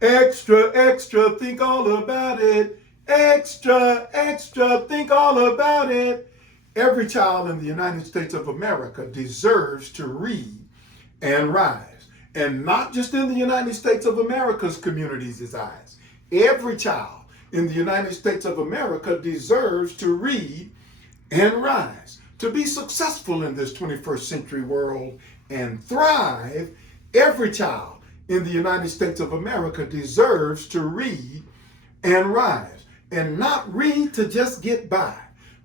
Extra, extra, think all about it. Extra, extra, think all about it. Every child in the United States of America deserves to read and rise. And not just in the United States of America's communities' eyes. Every child in the United States of America deserves to read and rise. To be successful in this 21st century world and thrive, every child in the United States of America deserves to read and rise. And not read to just get by,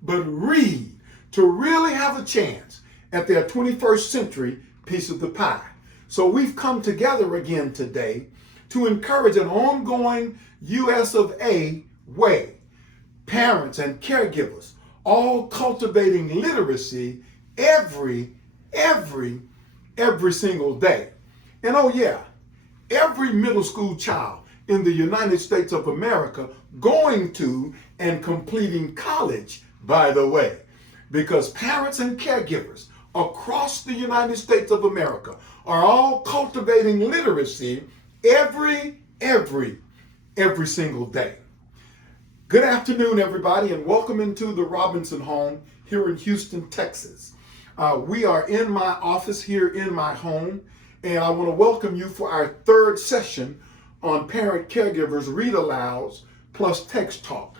but read to really have a chance at their 21st century piece of the pie. So we've come together again today to encourage an ongoing US of A way. Parents and caregivers all cultivating literacy every single day. And oh yeah, every middle school child in the United States of America going to and completing college, by the way, because parents and caregivers across the United States of America are all cultivating literacy every single day. Good afternoon, everybody, and welcome into the Robinson home here in Houston, Texas. We are in my office here in my home, and I want to welcome you for our third session on Parent Caregivers Read Alouds plus Text Talk.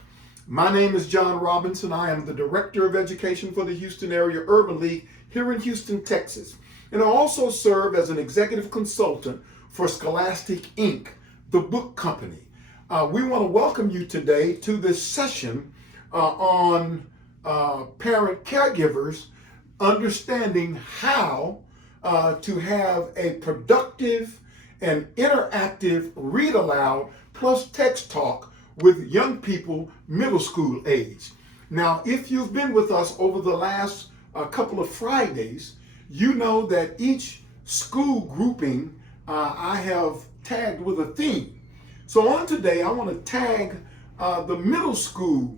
My name is John Robinson. I am the Director of Education for the Houston Area Urban League here in Houston, Texas. And I also serve as an executive consultant for Scholastic Inc., the book company. We want to welcome you today to this session on parent caregivers understanding how to have a productive and interactive read aloud plus text talk with young people middle school age. Now, if you've been with us over the last couple of Fridays, you know that each school grouping I have tagged with a theme. So on today, I want to tag the middle school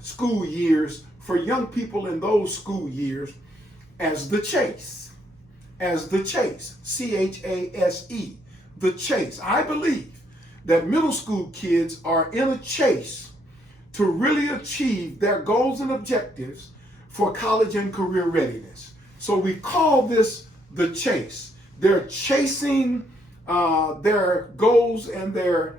school years for young people in those school years as the chase. As the chase, C-H-A-S-E, the chase. I believe that middle school kids are in a chase to really achieve their goals and objectives for college and career readiness. So we call this the chase. They're chasing their goals and their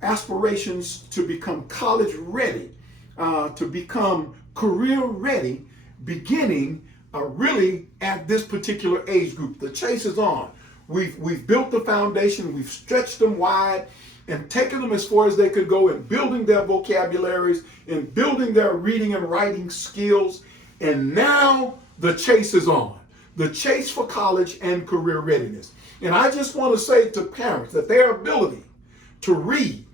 aspirations to become college ready, to become career ready, beginning really at this particular age group. The chase is on. We've built the foundation, we've stretched them wide and taken them as far as they could go in building their vocabularies, in building their reading and writing skills, and now the chase is on. The chase for college and career readiness. And I just want to say to parents that their ability to read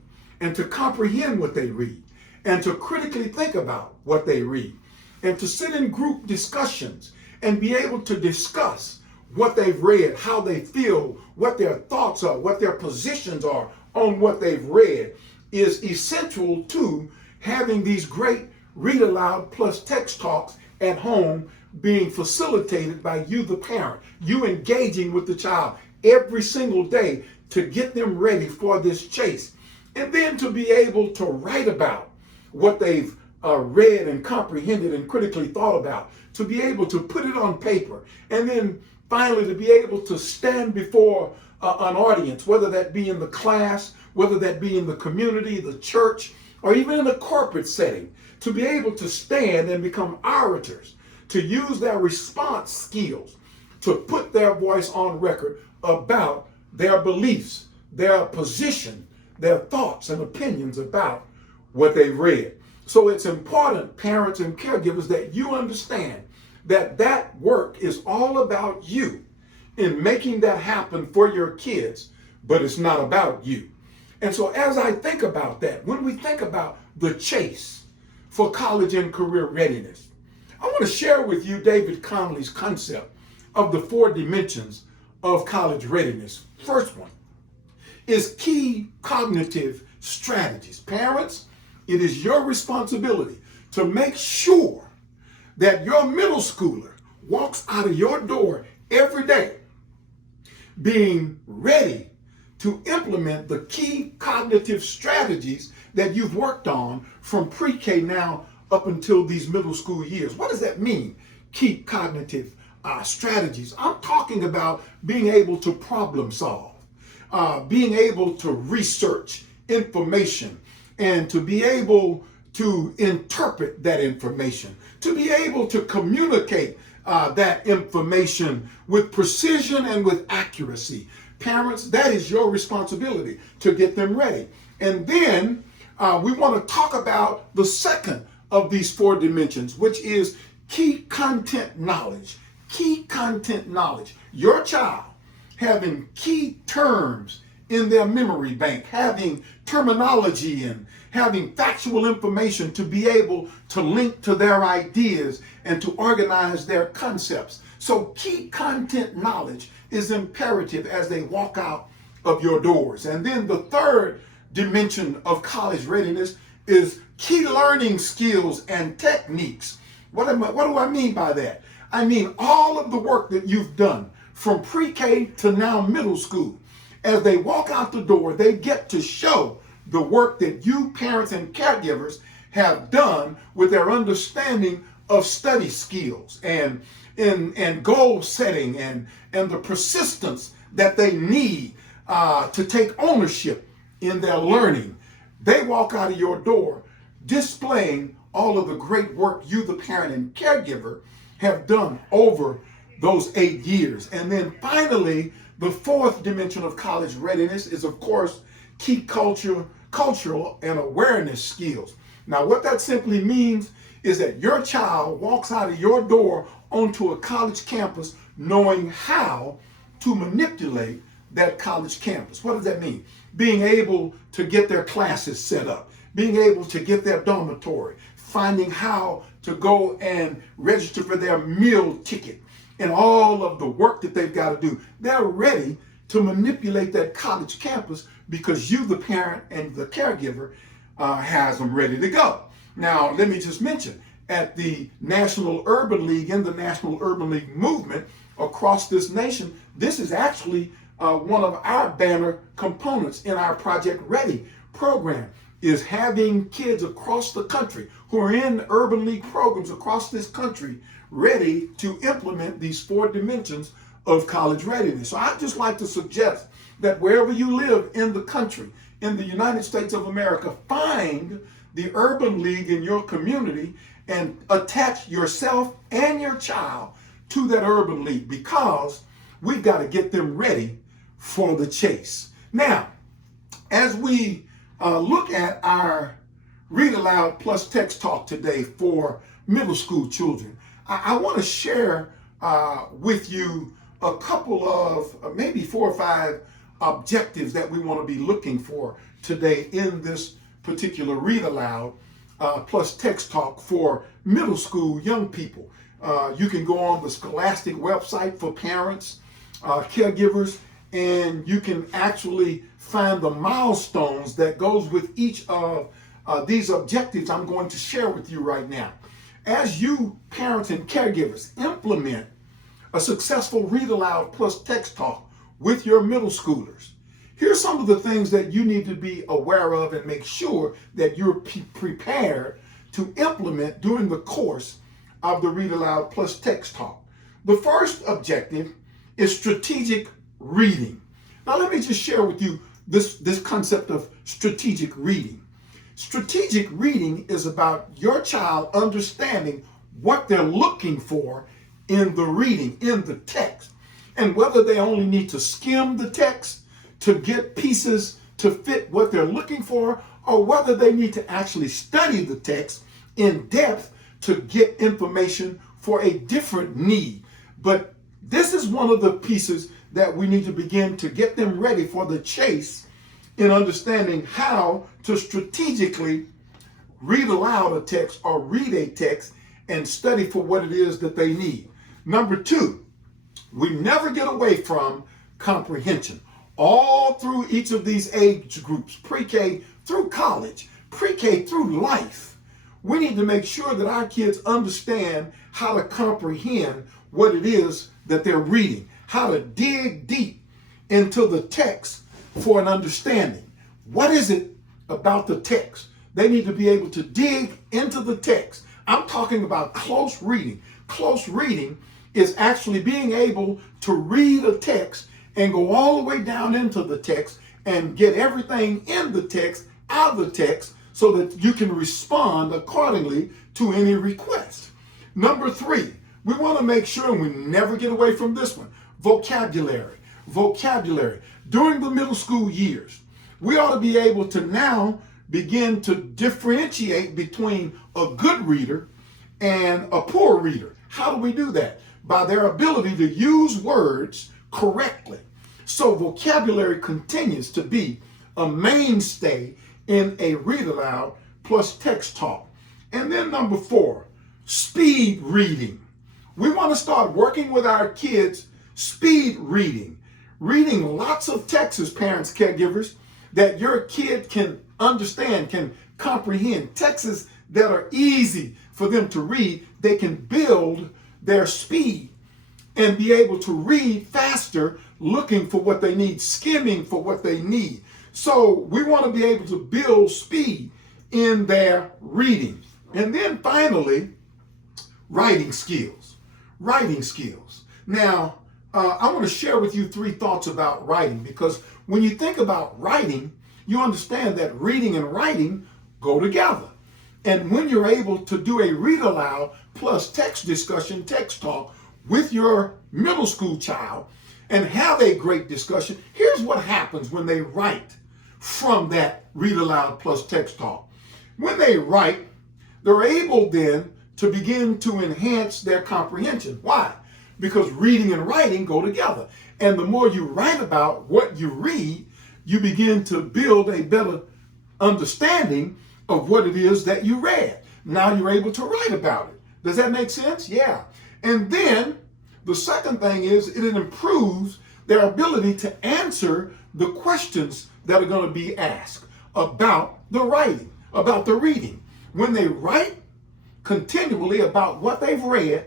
and to comprehend what they read and to critically think about what they read and to sit in group discussions and be able to discuss what they've read, how they feel, what their thoughts are, what their positions are on what they've read is essential to having these great read aloud plus text talks at home being facilitated by you, the parent, you engaging with the child every single day to get them ready for this chase. And then to be able to write about what they've read and comprehended and critically thought about, to be able to put it on paper, and then finally to be able to stand before an audience, whether that be in the class, whether that be in the community, the church, or even in a corporate setting, to be able to stand and become orators, to use their response skills, to put their voice on record about their beliefs, their position, their thoughts and opinions about what they've read. So it's important, parents and caregivers, that you understand that that work is all about you in making that happen for your kids, but it's not about you. And so as I think about that, when we think about the chase for college and career readiness, I want to share with you David Conley's concept of the 4 dimensions of college readiness. First one is key cognitive strategies. Parents, it is your responsibility to make sure that your middle schooler walks out of your door every day being ready to implement the key cognitive strategies that you've worked on from pre-K now up until these middle school years. What does that mean? Key cognitive strategies. I'm talking about being able to problem solve, being able to research information, and to be able to interpret that information, to be able to communicate that information with precision and with accuracy. Parents, that is your responsibility to get them ready. And then we want to talk about the second of these 4 dimensions, which is key content knowledge. Key content knowledge. Your child having key terms in their memory bank, having terminology and having factual information to be able to link to their ideas and to organize their concepts. So key content knowledge is imperative as they walk out of your doors. And then the third dimension of college readiness is key learning skills and techniques. What do I mean by that? I mean all of the work that you've done from pre-K to now middle school. As they walk out the door, they get to show the work that you, parents and caregivers, have done with their understanding of study skills and goal setting and the persistence that they need to take ownership in their learning. They walk out of your door displaying all of the great work you, the parent and caregiver, have done over those 8 years. And then finally, the fourth dimension of college readiness is, of course, key cultural and awareness skills. Now, what that simply means is that your child walks out of your door onto a college campus knowing how to manipulate that college campus. What does that mean? Being able to get their classes set up, being able to get their dormitory, finding how to go and register for their meal ticket, and all of the work that they've got to do. They're ready to manipulate that college campus because you, the parent and the caregiver, has them ready to go. Now, let me just mention, at the National Urban League and the National Urban League movement across this nation, this is actually one of our banner components in our Project Ready program, is having kids across the country who are in Urban League programs across this country ready to implement these 4 dimensions of college readiness. So I'd just like to suggest that wherever you live in the country, in the United States of America, find the Urban League in your community and attach yourself and your child to that Urban League, because we've got to get them ready for the chase. Now, as we look at our Read Aloud plus Text Talk today for middle school children, I want to share with you a couple of maybe 4 or 5 objectives that we want to be looking for today in this particular Read Aloud plus Text Talk for middle school young people. You can go on the Scholastic website for parents, caregivers, and you can actually find the milestones that goes with each of these objectives I'm going to share with you right now. As you, parents and caregivers, implement a successful Read Aloud plus Text Talk with your middle schoolers, here's some of the things that you need to be aware of and make sure that you're prepared to implement during the course of the Read Aloud plus Text Talk. The first objective is strategic reading. Now let me just share with you this concept of strategic reading. Strategic reading is about your child understanding what they're looking for in the reading, in the text, and whether they only need to skim the text to get pieces to fit what they're looking for, or whether they need to actually study the text in depth to get information for a different need. But this is one of the pieces that we need to begin to get them ready for the chase in understanding how to strategically read aloud a text or read a text and study for what it is that they need. Number 2, we never get away from comprehension. All through each of these age groups, pre-K through college, pre-K through life, we need to make sure that our kids understand how to comprehend what it is that they're reading, how to dig deep into the text for an understanding. What is it about the text? They need to be able to dig into the text. I'm talking about close reading. Close reading is actually being able to read a text and go all the way down into the text and get everything in the text out of the text so that you can respond accordingly to any request. Number 3, we want to make sure, and we never get away from this one, vocabulary. Vocabulary. During the middle school years, we ought to be able to now begin to differentiate between a good reader and a poor reader. How do we do that? By their ability to use words correctly. So vocabulary continues to be a mainstay in a read aloud plus text talk. And then number 4, speed reading. We want to start working with our kids speed reading. Reading lots of texts, parents, caregivers, that your kid can understand, can comprehend. Texts that are easy for them to read. They can build their speed and be able to read faster, looking for what they need, skimming for what they need. So we want to be able to build speed in their reading. And then finally, writing skills. Writing skills. Now, I want to share with you 3 thoughts about writing, because when you think about writing, you understand that reading and writing go together. And when you're able to do a read aloud plus text discussion, text talk with your middle school child and have a great discussion, here's what happens when they write from that read aloud plus text talk. When they write, they're able then to begin to enhance their comprehension. Why? Because reading and writing go together. And the more you write about what you read, you begin to build a better understanding of what it is that you read. Now you're able to write about it. Does that make sense? Yeah. And then the second thing is it improves their ability to answer the questions that are going to be asked about the writing, about the reading. When they write continually about what they've read,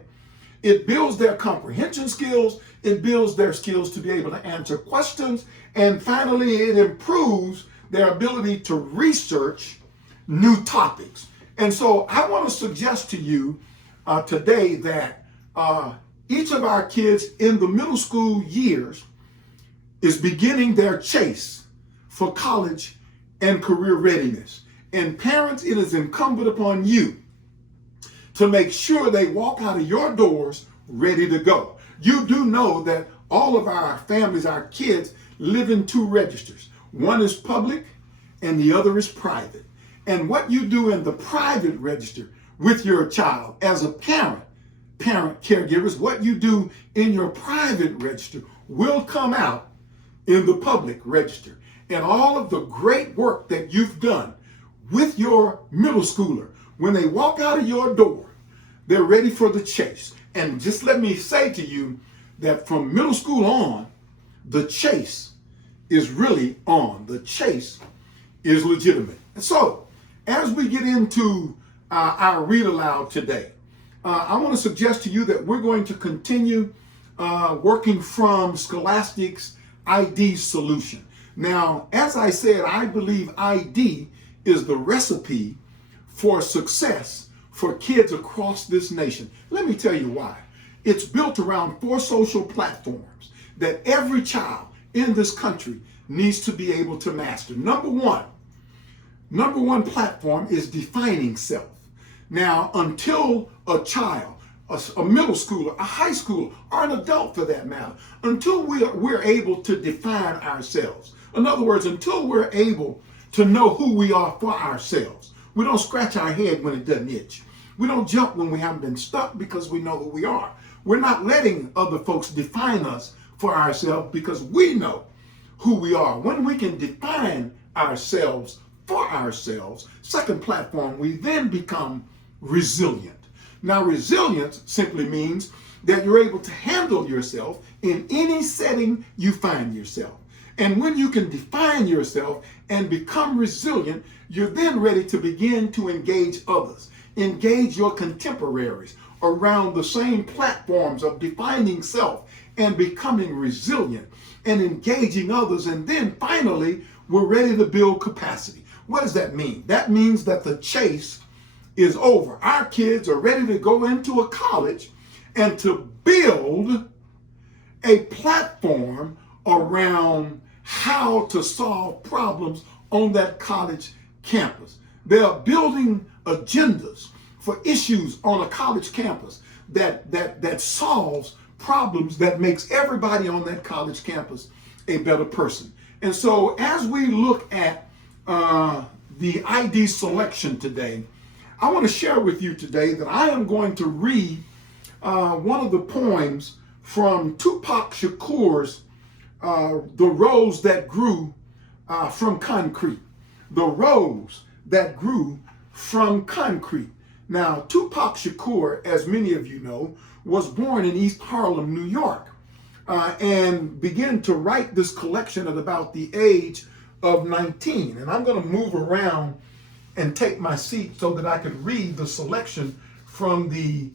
it builds their comprehension skills, it builds their skills to be able to answer questions, and finally it improves their ability to research new topics. And so I want to suggest to you today that each of our kids in the middle school years is beginning their chase for college and career readiness. And parents, it is incumbent upon you to make sure they walk out of your doors ready to go. You do know that all of our families, our kids, live in 2 registers. One is public and the other is private. And what you do in the private register with your child as a parent caregivers, what you do in your private register will come out in the public register. And all of the great work that you've done with your middle schooler, when they walk out of your door, they're ready for the chase. And just let me say to you that from middle school on, the chase is really on. The chase is legitimate. And so, as we get into our read aloud today, I want to suggest to you that we're going to continue working from Scholastic's ID solution. Now, as I said, I believe ID is the recipe for success for kids across this nation. Let me tell you why. It's built around 4 social platforms that every child in this country needs to be able to master. Number one platform is defining self. Now, until a child, a middle schooler, a high schooler, or an adult for that matter, until we're able to define ourselves, in other words, until we're able to know who we are for ourselves, we don't scratch our head when it doesn't itch. We don't jump when we haven't been stuck because we know who we are. We're not letting other folks define us for ourselves because we know who we are. When we can define ourselves for ourselves, second platform, we then become resilient. Now, resilience simply means that you're able to handle yourself in any setting you find yourself. And when you can define yourself and become resilient, you're then ready to begin to engage others, engage your contemporaries around the same platforms of defining self and becoming resilient. and engaging others. And then finally, we're ready to build capacity. What does that mean? That means that the chase is over. Our kids are ready to go into a college and to build a platform around how to solve problems on that college campus. They are building agendas for issues on a college campus that solves problems that makes everybody on that college campus a better person. And so as we look at the ID selection today, I want to share with you today that I am going to read one of the poems from Tupac Shakur's The Rose That Grew from Concrete. The Rose That Grew from Concrete. Now, Tupac Shakur, as many of you know, was born in East Harlem, New York, and began to write this collection at about the age of 19. And I'm going to move around and take my seat so that I can read the selection from the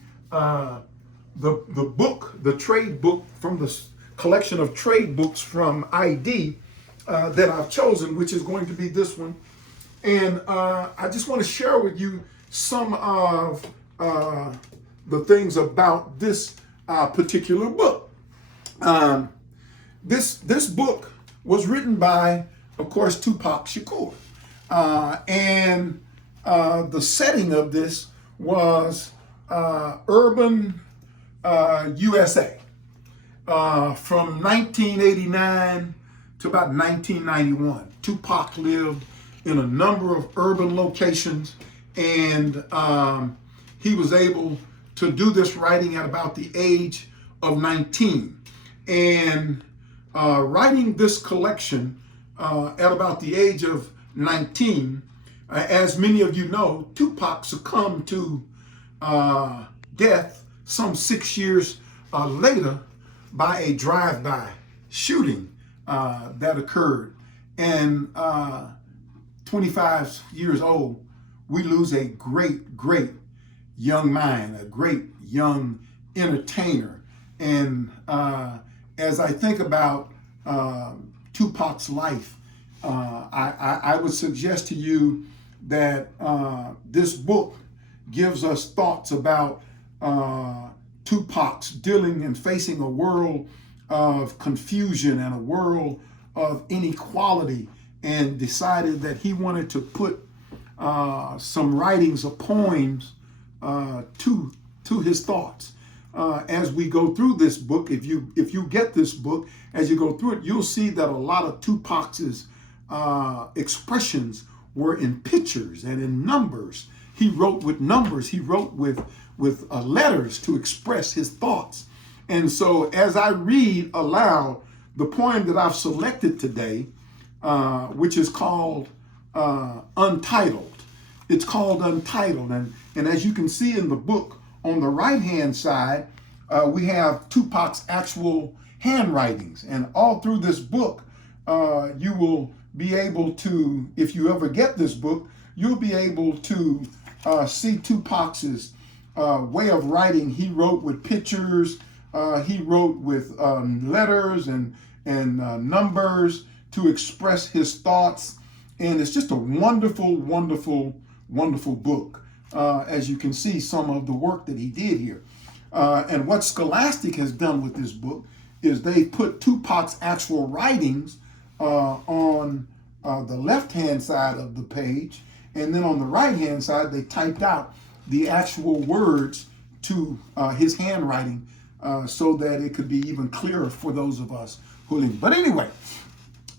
book, the trade book, from the collection of trade books from ID that I've chosen, which is going to be this one. And I just want to share with you some of the things about this particular book. This book was written by, of course, Tupac Shakur. And the setting of this was urban USA from 1989 to about 1991. Tupac lived in a number of urban locations, and he was able to do this writing at about the age of 19. And writing this collection at about the age of 19, as many of you know, Tupac succumbed to death some 6 years later by a drive-by shooting that occurred. And 25 years old, we lose a great, great young mind, a great young entertainer. And as I think about Tupac's life, I would suggest to you that this book gives us thoughts about Tupac's dealing and facing a world of confusion and a world of inequality, and decided that he wanted to put some writings of poems to his thoughts. As we go through this book, if you get this book, as you go through it, you'll see that a lot of Tupac's expressions were in pictures and in numbers. He wrote with numbers. He wrote with letters to express his thoughts. And so as I read aloud the poem that I've selected today, which is called Untitled. It's called Untitled. And as you can see in the book, on the right-hand side, we have Tupac's actual handwritings. And all through this book, you will be able to, if you ever get this book, you'll be able to see Tupac's way of writing. He wrote with pictures. He wrote with letters and numbers to express his thoughts. And it's just a wonderful, wonderful, wonderful book. As you can see, some of the work that he did here. And what Scholastic has done with this book is they put Tupac's actual writings on the left-hand side of the page, and then on the right-hand side, they typed out the actual words to his handwriting so that it could be even clearer for those of us who live. But anyway,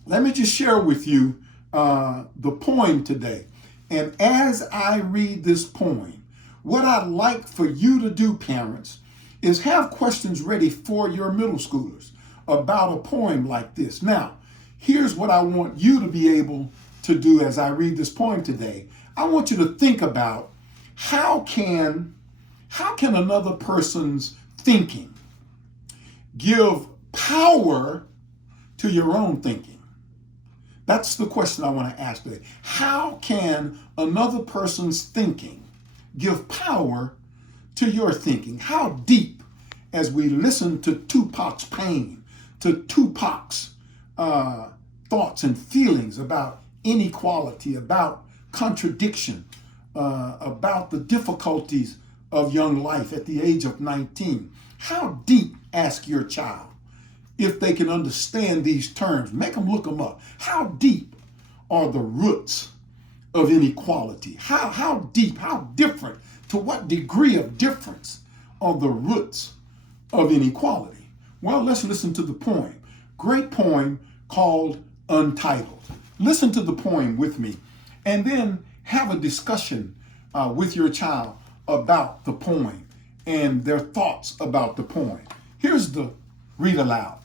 let me just share with you the poem today. And as I read this poem, what I'd like for you to do, parents, is have questions ready for your middle schoolers about a poem like this. Now, here's what I want you to be able to do as I read this poem today. I want you to think about how can another person's thinking give power to your own thinking? That's the question I want to ask today. How can another person's thinking give power to your thinking? How deep, as we listen to Tupac's pain, to Tupac's thoughts and feelings about inequality, about contradiction, about the difficulties of young life at the age of 19. How deep, ask your child, if they can understand these terms. Make them look them up. How deep are the roots of inequality? How deep, how different, to what degree of difference are the roots of inequality? Well, let's listen to the poem. Great poem called Untitled. Listen to the poem with me, and then have a discussion with your child about the poem and their thoughts about the poem. Here's the read aloud.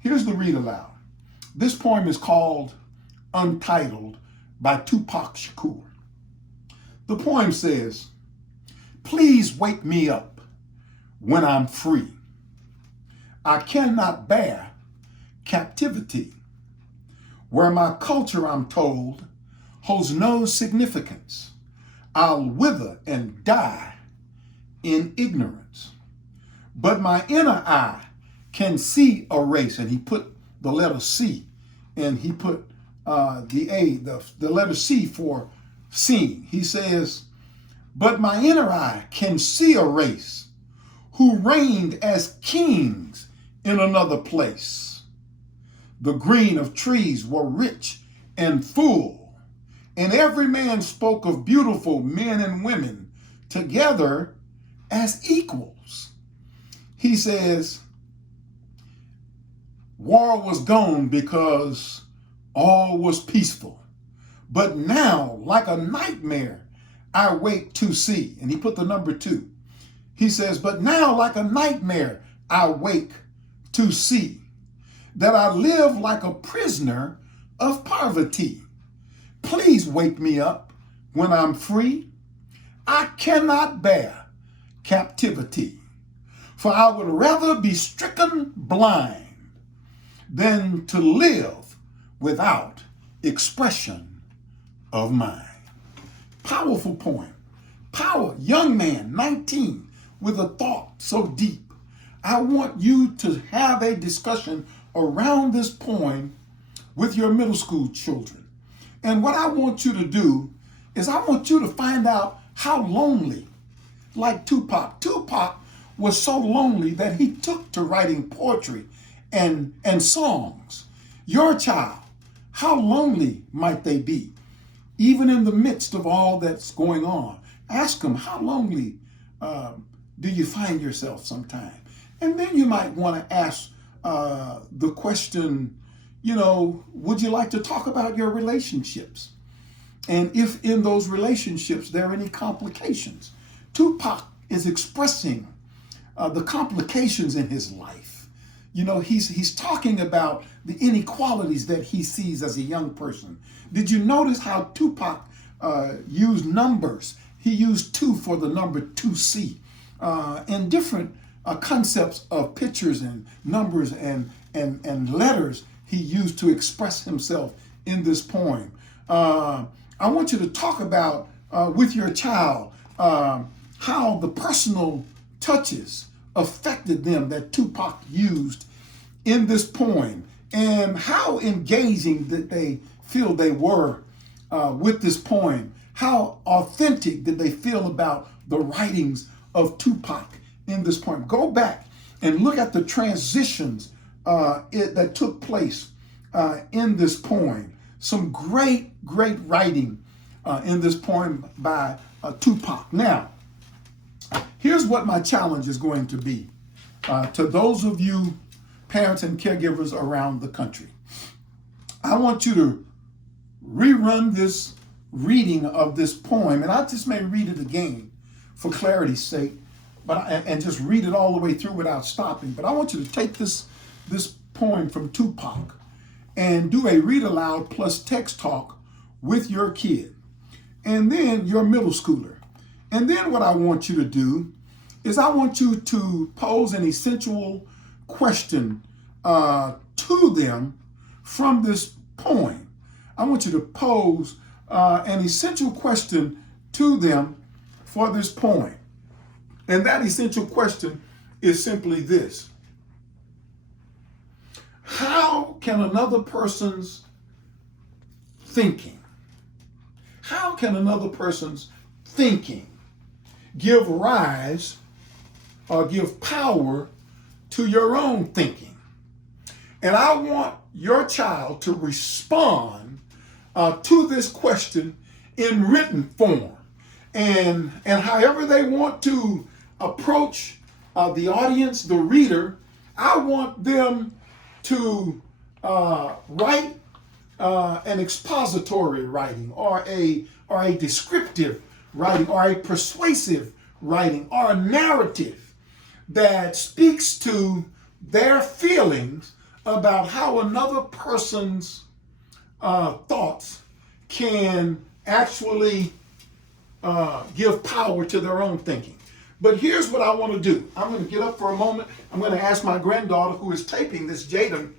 Here's the read aloud. This poem is called Untitled by Tupac Shakur. The poem says, "Please wake me up when I'm free. I cannot bear captivity, where my culture, I'm told, holds no significance. I'll wither and die in ignorance. But my inner eye can see a race," and he put the letter C, and he put the letter C for seeing. He says, "But my inner eye can see a race who reigned as kings in another place. The green of trees were rich and full, and every man spoke of beautiful men and women together as equals." He says, "War was gone because all was peaceful. But now, like a nightmare, I wake to see," and he put the number 2. He says, "But now, like a nightmare, I wake to see that I live like a prisoner of poverty. Please wake me up when I'm free. I cannot bear captivity, for I would rather be stricken blind than to live without expression of mind." Powerful poem. Power. Young man, 19, with a thought so deep. I want you to have a discussion around this poem with your middle school children. And what I want you to do is I want you to find out how lonely, like Tupac. Tupac was so lonely that he took to writing poetry and songs. Your child, how lonely might they be? Even in the midst of all that's going on, ask them, how lonely do you find yourself sometimes? And then you might want to ask the question, would you like to talk about your relationships? And if in those relationships there are any complications. Tupac is expressing the complications in his life. He's talking about the inequalities that he sees as a young person. Did you notice how Tupac used numbers? He used 2 for the number 2C, and different concepts of pictures and numbers and letters he used to express himself in this poem. I want you to talk about with your child how the personal touches affected them that Tupac used in this poem, and how engaging that they feel they were with this poem. How authentic did they feel about the writings of Tupac in this poem? Go back and look at the transitions that took place in this poem. Some great writing in this poem by Tupac. Now, here's what my challenge is going to be to those of you parents and caregivers around the country. I want you to rerun this reading of this poem, and I just may read it again for clarity's sake, and just read it all the way through without stopping. But I want you to take this poem from Tupac and do a read aloud plus text talk with your kid, and then your middle schooler. And then what I want you to do is I want you to pose an essential question to them from this poem. I want you to pose an essential question to them for this poem. And that essential question is simply this: How can another person's thinking, how can another person's thinking give rise or give power to your own thinking? And I want your child to respond to this question in written form. And however they want to approach the audience, the reader, I want them to write an expository writing, or a descriptive writing, or a persuasive writing, or a narrative that speaks to their feelings about how another person's thoughts can actually give power to their own thinking. But here's what I want to do. I'm going to get up for a moment. I'm going to ask my granddaughter, who is taping this, Jaden,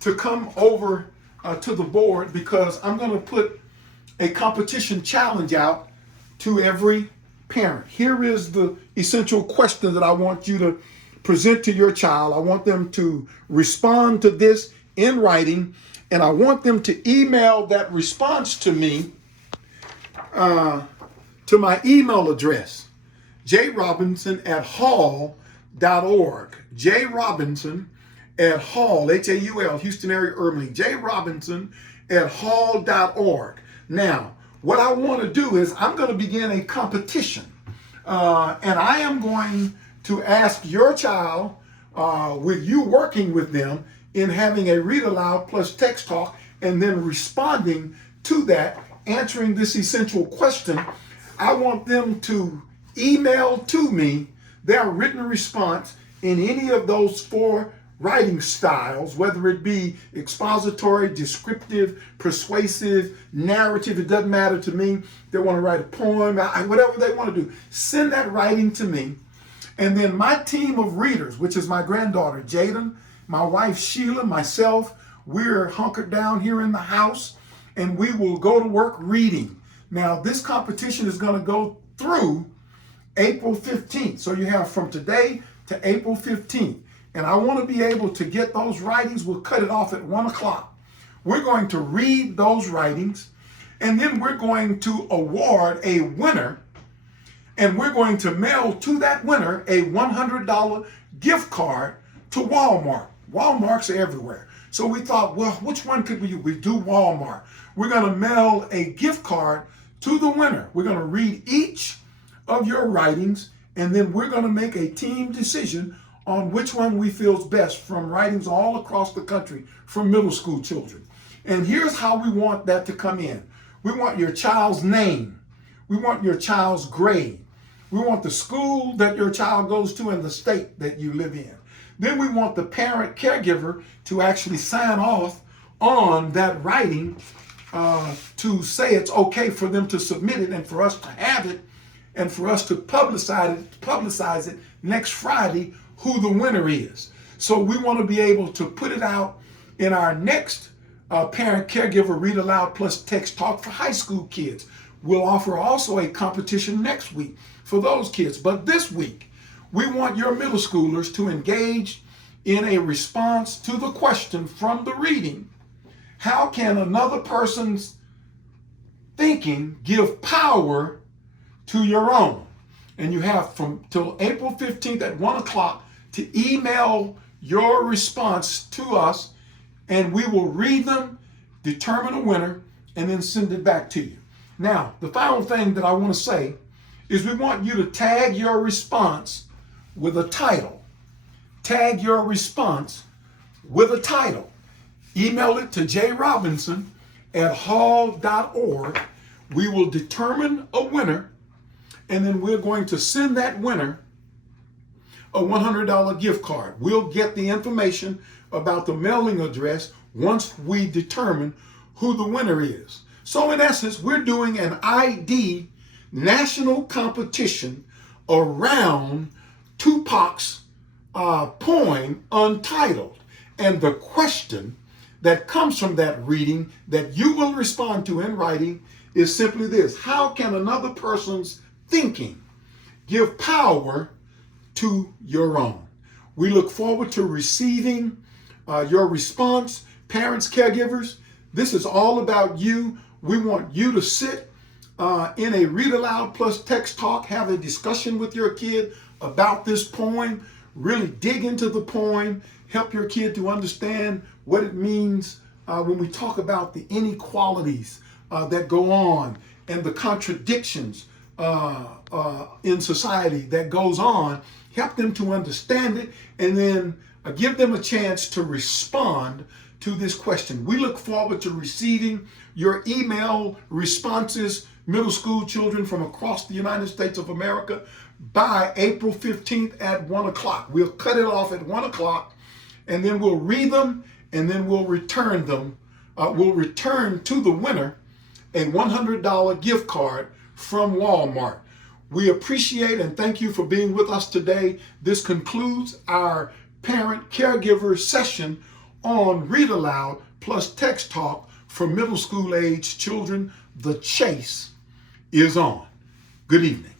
to come over to the board, because I'm going to put a competition challenge out to every parent. Here is the essential question that I want you to present to your child. I want them to respond to this in writing, and I want them to email that response to me, to my email address, jrobinson@hall.org. jrobinson@hall, H-A-U-L, Houston area urban league, jrobinson@hall.org. Now, what I want to do is I'm going to begin a competition, and I am going to ask your child, with you working with them in having a read aloud plus text talk, and then responding to that, answering this essential question. I want them to email to me their written response in any of those 4 writing styles, whether it be expository, descriptive, persuasive, narrative. It doesn't matter to me. They want to write a poem, whatever they want to do. Send that writing to me. And then my team of readers, which is my granddaughter, Jaden, my wife, Sheila, myself, we're hunkered down here in the house, and we will go to work reading. Now, this competition is going to go through April 15th. So you have from today to April 15th. And I want to be able to get those writings. We'll cut it off at 1 o'clock. We're going to read those writings, and then we're going to award a winner, and we're going to mail to that winner a $100 gift card to Walmart. Walmarts are everywhere. So we thought, well, which one could we do? We do Walmart. We're going to mail a gift card to the winner. We're going to read each of your writings, and then we're going to make a team decision on which one we feel is best from writings all across the country from middle school children. And here's how we want that to come in. We want your child's name. We want your child's grade. We want the school that your child goes to and the state that you live in. Then we want the parent caregiver to actually sign off on that writing, to say it's okay for them to submit it and for us to have it and for us to publicize it next Friday, who the winner is. So we want to be able to put it out in our next parent caregiver read aloud plus text talk for high school kids. We'll offer also a competition next week for those kids. But this week, we want your middle schoolers to engage in a response to the question from the reading: how can another person's thinking give power to your own? And you have from till April 15th at 1 o'clock to email your response to us, and we will read them, determine a winner, and then send it back to you. Now, the final thing that I want to say is we want you to tag your response with a title. Tag your response with a title. Email it to jrobinson@hall.org. We will determine a winner, and then we're going to send that winner a $100 gift card. We'll get the information about the mailing address once we determine who the winner is. So in essence, we're doing an ID national competition around Tupac's poem Untitled. And the question that comes from that reading that you will respond to in writing is simply this: how can another person's thinking give power to your own? We look forward to receiving your response. Parents, caregivers, this is all about you. We want you to sit in a read aloud plus text talk, have a discussion with your kid about this poem, really dig into the poem, help your kid to understand what it means when we talk about the inequalities that go on and the contradictions in society that goes on. Help them to understand it, and then give them a chance to respond to this question. We look forward to receiving your email responses, middle school children from across the United States of America, by April 15th at 1 o'clock. We'll cut it off at 1 o'clock, and then we'll read them, and then we'll return them. We'll return to the winner a $100 gift card from Walmart. We appreciate and thank you for being with us today. This concludes our parent caregiver session on Read Aloud plus Text Talk for middle school age children. The chase is on. Good evening.